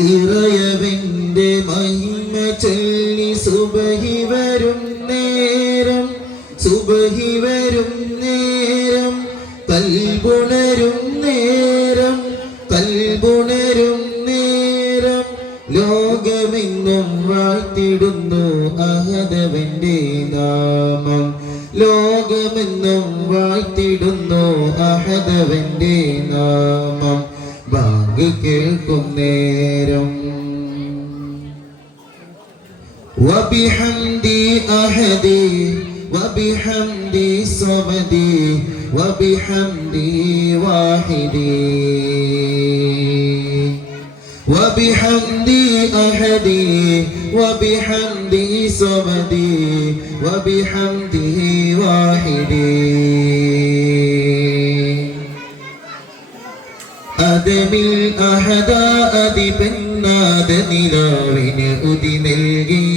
ഇറയവിന്റെ മഹിമ ചൊല്ലി സുബഹി വരും നേരം, സുബഹി വരും നേരം, കൽബുണരും നേരം, കൽബുണരും നേരം, ലോകമെങ്ങും വാഴ്ത്തിടുന്നു അഹദവന്റെ നാമം, ലോകമെങ്ങും വാഴ്ത്തിടുന്നു അഹദവന്റെ നാമം. ബാങ്ക് കേൾക്കും നേരം വബിഹംദി അഹദി വബിഹംദി സമദി വബിഹംദി വാഹിദി വബിഹംദി അഹദി വബിഹംദി സമദി വബിഹംദി വാഹിദി. അതമിൽ അഹദ അതിപെന്നാദ നിലാവിന് ഉതി നൽകി,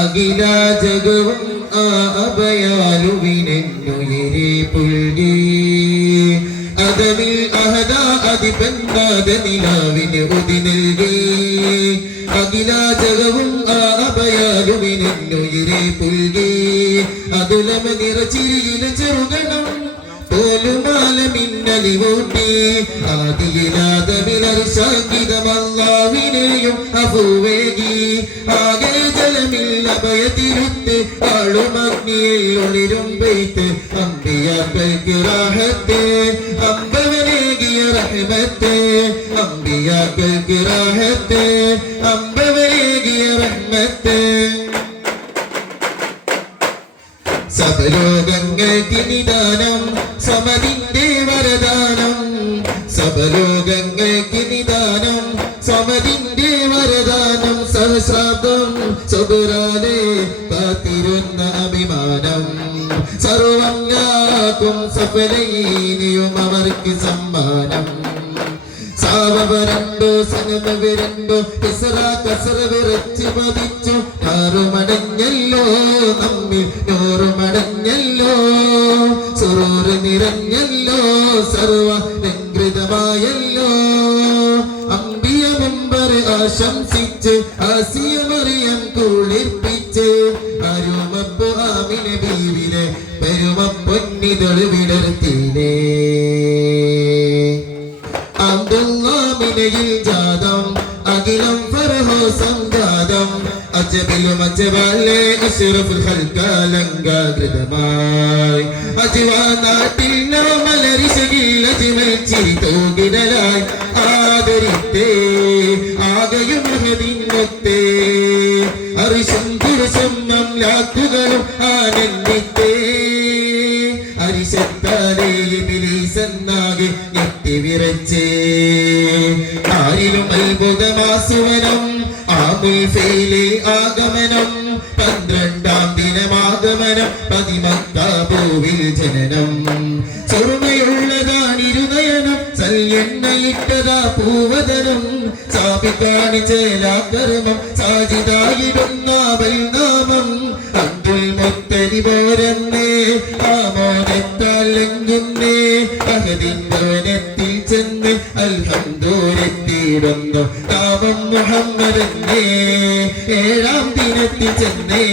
അഖില ജഗവും ആ അഭയാലുവിനുയരെ പുൽകി. അതമിൽ അഹദ അതിപെന്നാദ നിലാവിന് ഉതി നൽകി, അഖില ജഗവും ആ അഭയാലുവിനുയരെ പുൽകി. അതുലമ നിറച്ചിരിയില ചെറുകണം പോലുമാലമിന്നലിവൂട്ടി, ആദിയിലാദമിലർശാങ്കിതമല്ലാവിനെയും അഫുവേകി. ആകെ ജലമില്ല ഭയത്തിരുത്ത് ആളുമഗ്നിയിൽ ഒളിരും പെയ്ത്ത്, അമ്പിയാക്കൾക്ക് റാഹത്ത് അമ്പവനേകിയ റഹ്മത്ത്, അമ്പിയാക്കൾക്ക് റാഹത്ത് അമ്പവനേകിയ റഹ്മത്ത്. സബലോകങ്ങൾക്ക് നിദാനം സമതിന്റെ വരദാനം, സബലോകങ്ങൾക്ക് നിദാനം സമതിന്റെ വരദാനം. സഹസ്രാബ്ദം സബുരാനെ കാത്തിരുന്ന അഭിമാനം, സർവം ഞാക്കും സഫലൈനിയും അവർക്ക് സമ്മാനം. സാവരണ്ടോ സനമവിരണ്ടോ ഇസ്ര കസറ വിറച്ചു പതിച്ചു, ആറുമടഞ്ഞല്ലോ നമ്മിൽ നൂറുമടഞ്ഞല്ലോ, സുറൂറ് നിറഞ്ഞല്ലോ സർവ ലംഘൃതമായല്ലോ. അമ്പിയ മുമ്പർ ആശംസിച്ച് ആസിയ മറിയം കുളിർപ്പിച്ച്, അരുമപ്പു ആമിന ബീവിനെ പെരുമപ്പൊന്നിതള് വിടർത്തിനേ. അബ്ദുല്ലാമിനയിൽ ജാതം അഖിലം ഫർഹോ സംജാതം, അജബിലും അജബാലെ അഷ്റഫുൽ ഖൽഖാലങ്കാകൃതമായി. അജ്വാ നാട്ടിൽ മലരിശകിൽ അജ്മൽ ചിരി തൂകിടലായി ആദരിത്തേ, ആകയും മഹദിന്നൊത്തേ അർശും കുർശും അംലാക്കുകളും ആനന്ദിത്തേ. അരിശത്താലേ ഇബ്ലീസന്നാകെ ഞെട്ടിവിറച്ചേ, ആരിലും അത്ഭുതമാസുവനം ആമുൽ ഫെയിലെ ആഗമനം. 12-ാം ദിനമാഗമനം പതിമക്കാബൂവിൽ ജനനം. ചൊറുമയുള്ളതാണിരുനയനം സൽയെണ്ണയിട്ടതാ പൂവതനം, സാപിക്കാണിച്ചേലാകർമ്മം സാജിദായിടുന്ന ബൽനാമം. അബ്ദുൽ മുത്തലിബോരെന്നേ ആമോദത്താൽ ലംഘുന്നേ, അഹദിന്റെ വനത്തിൽ ചെന്ന് അൽഹംദുലില്ലാഹിടുന്നു നാമം മുഹമ്മദന്നേ. 7-ാം ദിനത്തിൽ ചെന്നേ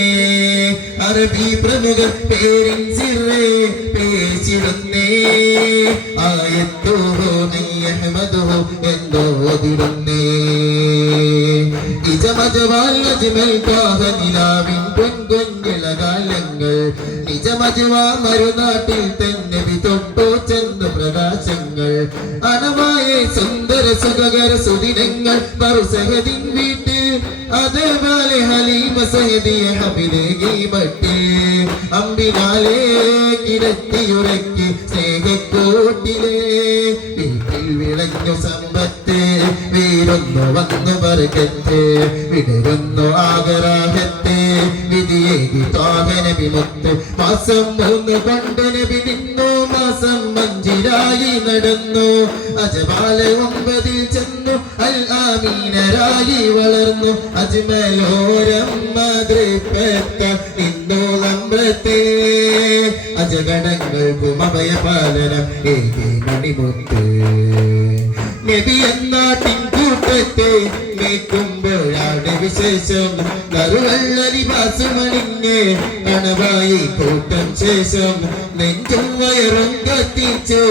അറബി പ്രമുഖർ പേരിൻ സിറേ പേശിടുന്നേ, ആയത്തോഹോ അഹ്മദുഹു എന്നോതിടുന്നേ. നിജമജവാൽ അജ്മൽ കാഹ നിലാവിൻ പൊൻകൊഞ്ഞിളകാലങ്ങൾ, നിജമജവാ മറുനാട്ടിൽ തന്നെ വിതൊട്ടോ ചെന്ന് പ്രകാശങ്ങൾ. അണമായ സുന്ദര സുഖകര സുദിനങ്ങൾ പറുസഹദിൻ വീട്ടിൽ, അതേപോലെ ഹലീമ സഹദിയ ഹബിലേകി മട്ടിൽ. അമ്പിനാലേ കിടത്തിയുറക്കി സ്നേഹക്കോട്ടിലേ, വീട്ടിൽ വിളഞ്ഞു സമ്പത്ത് വീരൊന്നു വന്നു ബർക്കത്ത്, വിടരുന്നു ആഗരാഹത്തെ വിധിയേകി ത്വാഹ നബി മുത്ത് മാസം 3 കൊണ്ട് നബി നിന്നു മാസം 5 നടന്നു അജബാല 9 ചെന്നു അൽ ആമീനരായി വളർന്നു അജ്മലോരം മാതൃപ്പത്ത നിന്നു ലംബ്രത്തെ അജഗണങ്ങൾക്കും അഭയപാലനം ഏകി മണിമുത്ത് നബി എന്നാട്ടിൻ കൂട്ടത്തെ മേക്കുമ്പോഴാണ് വിശേഷം കറുവെള്ള ലിബാസുമണിഞ്ഞ് കണവായി കൂട്ടം ശേഷം നെഞ്ചും വയറും കത്തിച്ച്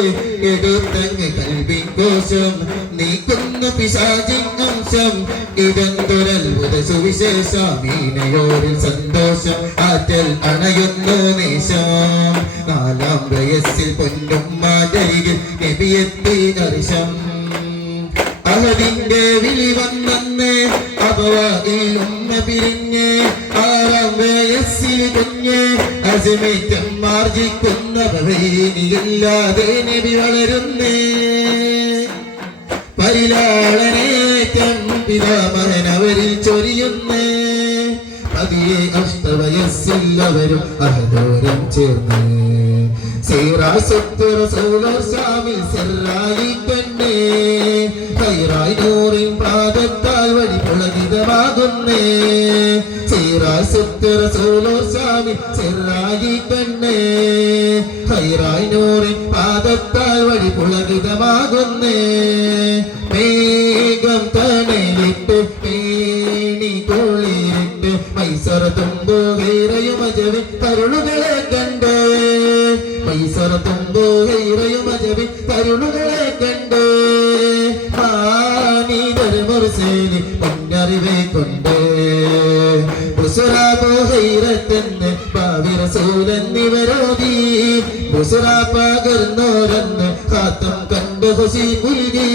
എടുത്തങ്ങ് കൽവിൻ കോശം നീക്കുന്നു പിശാചിൻ അംശം ഇതെന്തൊരത്ഭുത സുവിശേഷമീനയോരിൽ സന്തോഷം ആറ്റൽ അണയുന്നു നേശം 4 വയസ്സിൽ പൊന്നും മാതരികിൽ നബിയെത്തി ദർശം അഹദിന്റെ വിളി വന്നെന്ന് അപവായിൽ ഉമ്മ പിരിഞ്ഞ് 6 വയസ്സിൽ കുഞ്ഞ് അസിമേറ്റം മാർജിക്കുന്ന ഭവേനിയില്ലാതെ നബി വളരുന്നേ പരിലാളനേറ്റം പിതാമഹനവരിൽ ചൊരിയുന്നേ പതിയെ 8 വയസ്സില്ലവരും അഹദോരം ചേർന്ന് സീറാസത്ത് റസൂലുള്ളാഹി സാമിൽ സറായി തന്നെ ഖൈറായി നൂറിൻ പാദത്താൽ വഴി പുളകിതമാകുന്നേ സീറാസത്ത് റസൂലുള്ളാഹി സാമിൽ സറായി തന്നെ ഖൈറായി നൂറിൻ പാദത്താൽ വഴി പുളകിതമാകുന്നേ മേഘം തണലിട്ട് പേണി കൊള്ളിരിട്ട് മൈസറ തുമ്പുകേറയും അജവി കരുളുകളെ കണ്ട് മൈസറ തുമ്പുകേറയും അജവി കരുളുകളെ കണ്ട് മാനിതരുമുർസേലി പൊന്നറിവെ കൊണ്ട് ബുസ്റാബുഹൈറത്തെന്ന് ഭാവി റസൂലെന്നിവരോധി ബുസ്റാ പകർന്നോരെന്ന് ഖാത്തം കണ്ട് ഹുസി പുൽകി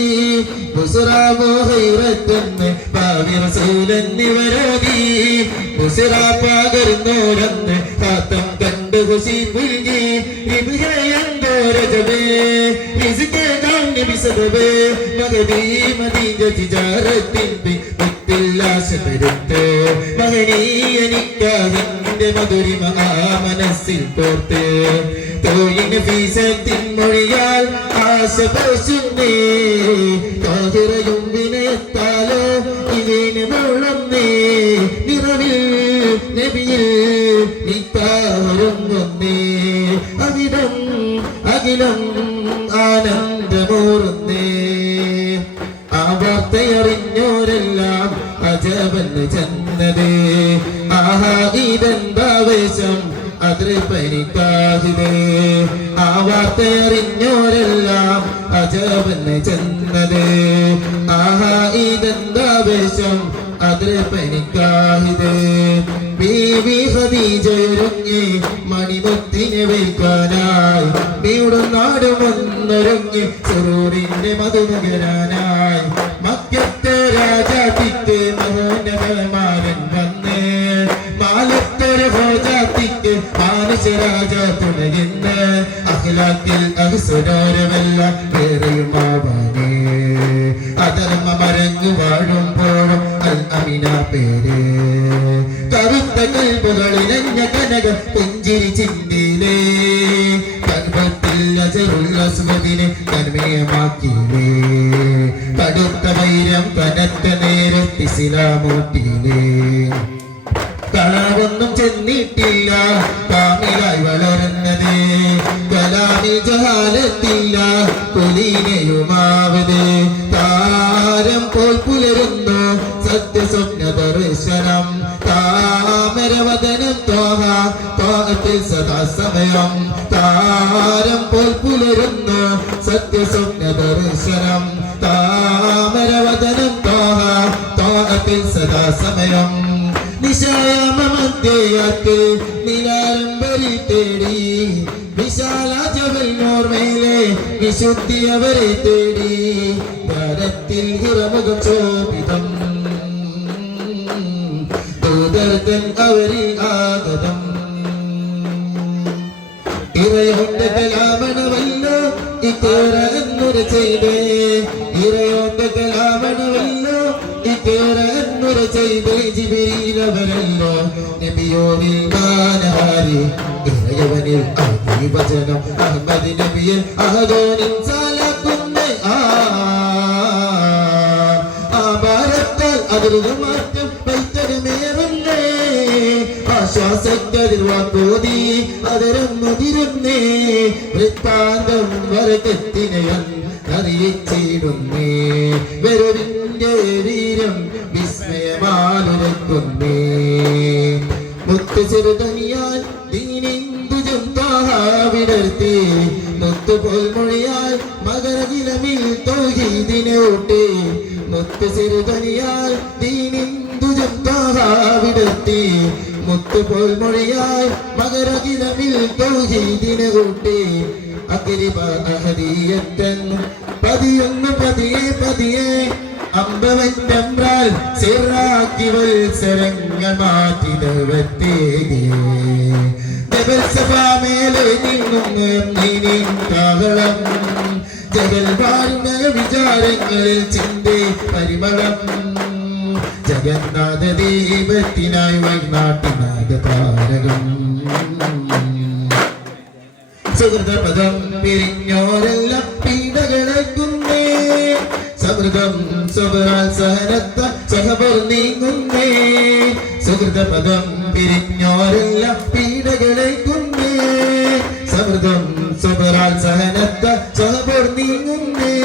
ബുസ്റാബുഹൈറത്തെന്ന് ഭാവി റസൂലെന്നിവരോധി ബുസ്റാ പകർന്നോരെന്ന് ഖാത്തം കണ്ട് ഹുസി പുൽകി റിബ്ഹയന്തോരജബേ റിസ്കേ നബി സദബേ മഗദി മദീന തിജാറത്തിൻ ാശപ്പെടുത്ത് മകനീയനിക്കാവിന്റെ മധുരിമ ആ മനസ്സിൽ കോർത്ത് തോയിന് ഫീസത്തിൻ മൊഴിയാൽ ആശ പോശുന്നേ താഹിറയും വിനയത്താലോ ഇതിന് മുളന്നേ നിറവിൽ നബിയിൽ നിത്താവരുന്നേ അവിടം അഖിലം ആനന്ദമൂറുന്നേ ആ വാർത്തയറിഞ്ഞോരെല്ലാം അജബന്ന് ചെന്നതേ ആഹാ ഇതെന്താവേശം അതൃപനിക്കാഹിതേ ആ വാർത്തയറിഞ്ഞോരെല്ലാം അജബന്ന് ചെന്നതേ ആഹാ ഇതെന്താവേശം അതൃപനിക്കാഹിതേ ബീവി ഖദീജയൊരുങ്ങി മണിമുത്തിനെ വയ്ക്കാനായി ബീയുടെ നാടുമൊന്നൊരുങ്ങി സുറൂറിന്റെ മധുനുകരാനായി മക്കത്തെ രാജാത്തിക്ക് മഹോന്നതമാരൻ വന്ന് മാലത്തൊരു ഭോജാത്തിക്ക് മാനുഷരാജ തുണയുന്ന അഖിലാക്കിൽ അഹ്സുനോരമെല്ലാം വേറെയുമാവാനേ അധർമ്മ മരങ്ങു വാഴുമ്പോഴും അൽ അമിന പേര് കറുത്ത കൽബുകളിലഞ്ഞ കനക പുഞ്ചിരി ചിന്തിയിലേ കൽബത്തിൽ അജറുള്ള സുമതിനെ തന്മയമാക്കിയിലേ കടുത്ത വൈരം കനത്ത നേരത്തി ശിലാമൂട്ടിയിലേ കളവൊന്നും ചെന്നിട്ടില്ല കാമിലായി വളരുന്നത് കലാമിൽ ജഹാലത്തില്ല കുലീനയുമാവത് താരം പോൽ പുലരുന്നു സത്യസ്വപ്ന ദർശനം താമരവദനം ത്വാഹ ത്വാഅത്തിൽ സദാ സമയം താരം പോൽ പുലരുന്നു സത്യസ്വപ്ന ദർശനം താമരവദനം ത്വാഹ ത്വാഅത്തിൽ സദാ സമയം നിശായാമധ്യത്തിൽ നിലാരംബരി തേടി വിശാല ജബൽ നോർമയിലെ വിശുദ്ധി അവരെ തേടി ഭാരത്തിൽ ഇറമുഖം ശോഭിതം ദൂതർത്തൻ അവരിൽ ആഗതം ഇറയോന്റെ കലാമണവല്ലോ ഇക്കേറ എന്നൊരു ചെയ്തേ ഇറയോന്റെ കലാമണവല്ലോ ഇക്കേറ എന്നൊരു ചെയ്ത് ജിബ്രീലവരല്ലോ നബിയോരിൽ മാനഹാരി ഇറയവനിൽ വചനം അഹമ്മദ് നബിയിൽ അഹദോനിൻ സാലക്കുന്നേ ഭാരത്താൽ അതിർന്ന് മാറ്റം വൈത്തരമേറുന്നേ ആശ്വാസക്കരിൽ വാക്കോതി അതരം മുതിരുന്നേ വൃത്താന്തം വരകത്തിനയൻ അറിയിച്ചിടുന്നേ വെറുവിന്റെ വീരം വിസ്മയമാലുരക്കുന്നേ മുത്ത് ചെറുതനിയാൽ ദീനിന്ദുജം താവിടർത്തി മുത്തുപോൽ മൊഴിയാൽ മകരകിലമിൽ തൗഹീദിനെ ഊട്ടി മുത്ത് ചെറുതനിയാൽ ദീനിന്ദുജം താവിടർത്തി മുത്തുപോൽ മൊഴിയാൽ മകരകിലമിൽ തൗഹീദിനെ ഊട്ടി അക്രിബ അഹദിയത്തൻ പതിയൊന്ന് പതിയെ പതിയെ അമ്പവറ്റമ്പ്രാൽ സിറാക്കി വത്സരങ്ങൾ മാറ്റി ദൈവത്തേകേ മേലെ നിന്നും കാഹളം ജഗൽ വാരുന്ന വിചാരങ്ങളിൽ ചിന്തി പരിമളം ജഗന്നാഥ ദീപത്തിനായി വൈനാട്ടിനാഥ താരകം സുഹൃതപദം പിരിഞ്ഞോരെല്ലാം പീഡകളെക്കുന്നേ സമൃദ്ധം സ്വബരാൽ സഹനത്ത സഹബർ നീങ്ങുന്നേ സുഹൃതപദം പിരിഞ്ഞോരെല്ലാം പീഡകളെക്കുന്നേ സമൃദ്ധം സ്വബരാൽ സഹനത്ത സഹബർ നീങ്ങുന്നേ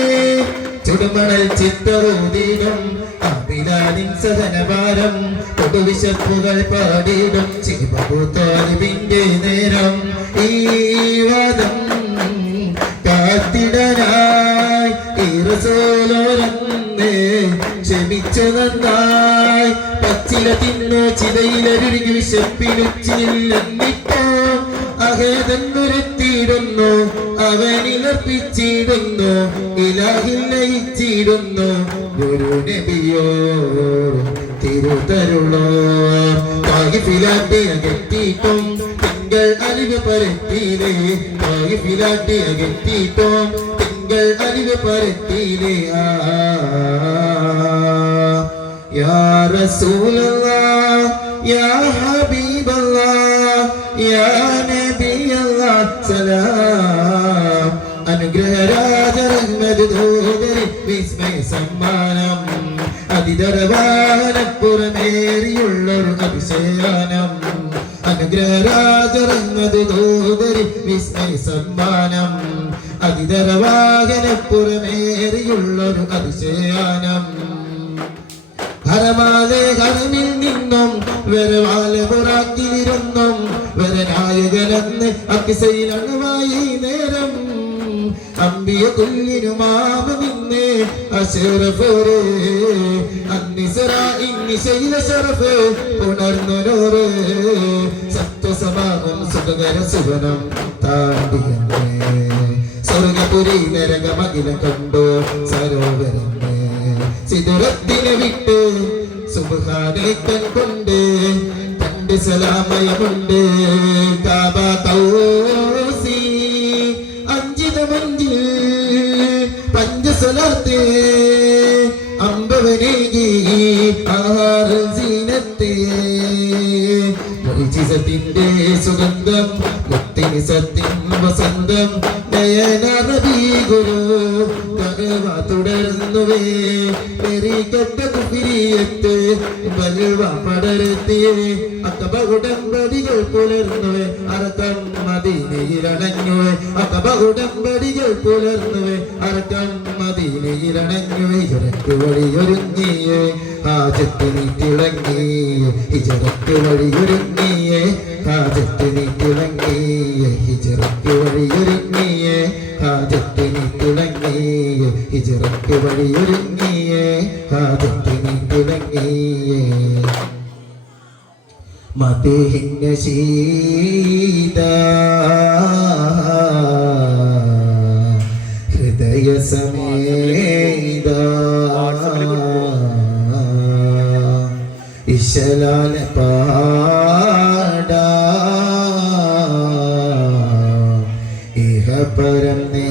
ചുടുമണൽ ചിത്തറൂതീടും അഭിലാനിൻ സഹനഭാരം കൊടുവിശപ്പുകൾ പാടിയിടും ചിബുത്തോലിവിന്റെ നേരം ഈ വാദം കാത്തിടനായി ഇറസോലോരന്നേ ക്ഷമിച്ചു നന്നായി പച്ചില തിന്നു ചിതയിലൊരുങ്ങി വിശപ്പിനുച്ചില്ലെന്നിട്ടോ അഹേതെന്നുരത്തിയിടുന്നു അവനിലർപ്പിച്ചിടുന്നു ഇലാഹിൽ ലയിച്ചിടുന്നു ഗുരു നബിയോ തിരുതരുളോ തായിഫിലാട്ടി അകറ്റിയിട്ടും തിങ്കൾ അലിവ് പരത്തിയിലേ തായിഫിലാട്ടി അകറ്റിയിട്ടും തിങ്കൾ അലിവ് പരത്തിയിലേ യാ റസൂലല്ലാഹ് യാ ഹബീബല്ലാഹ് യാ നബിയല്ലാഹ് സലാം അനുഗ്രഹരാജ റഹ്മത്ത് ദൂതരി വിസ്മയ സമ്മാനം അതിദർവാനപ്പുറമേറിയുള്ളൊരു അതിശയാനം അനുഗ്രഹരാജ റഹ്മത്ത് ദൂതരി വിസ്മയ സമ്മാനം അതിദർവാനപ്പുറമേറിയുള്ളൊരു അതിശയാനം ഹരമാലെ ഹരമിൽ നിന്നും വരവാല പുറാക്കിലിരുന്നും വരനായകനെന്ന് അക്കിസയിലണവായി നേരം അമ്പിയ കുല്ലിനുമാമ നിന്നെ അശറഫോരേ അന്നിസയിലെ ശറഫ് പുണർന്നോരേ സത്വസമാനം സുഖകര സുവനം താണ്ടിയേ സ്വർഗപുരി നരകമകിലം കണ്ടോ സരോവരമേ സിദുറത്തിനെ വിട്ട് സുബ്ഹാനേക്കൻ കൊണ്ട് പണ്ട് സലാമയമുണ്ട് കാബ കൗസി അഞ്ചിതമഞ്ചിൽ പഞ്ചസലാത്തേ അമ്പവനേകി ആഹാര സീനത്തേ മൊഴിജിസത്തിന്റെ സുഗന്ധം മുത്തിനി സത്യം വസന്തം നയന നബി ഗുരു തകവ തുടർന്നുവേ പെരികെട്ട കുഫിരിയത്ത് ബൽവ പടർത്തിയേ അക്കബ ഉടമ്പടികൾ പുലർന്നുവേ അറക്കം മദീനയിലണഞ്ഞുവേ അക്കബ ഉടമ്പടികൾ പുലർന്നുവേ അറക്കം മദീനയിലണഞ്ഞുവേ ഹിജറക്ക് വഴിയൊരുങ്ങിയേ ഹാജത്ത് നീ തിളങ്ങിയേ ഹിജറക്ക് വഴിയൊരുങ്ങിയേ ഹാജത്ത് നീ തിളങ്ങിയേ ഹിജറക്ക് വഴിയൊരുങ്ങിയേ ഹാജത്ത് നീ തിളങ്ങിയേ ഹിജറക്ക് വഴിയൊരുങ്ങിയേ ഹാജത്ത് നീ തിളങ്ങിയേ മദീഹിന്റെ ശീത ഹൃദയ സമേത ഇശലാല പാടാ ഇഹ പരം നേ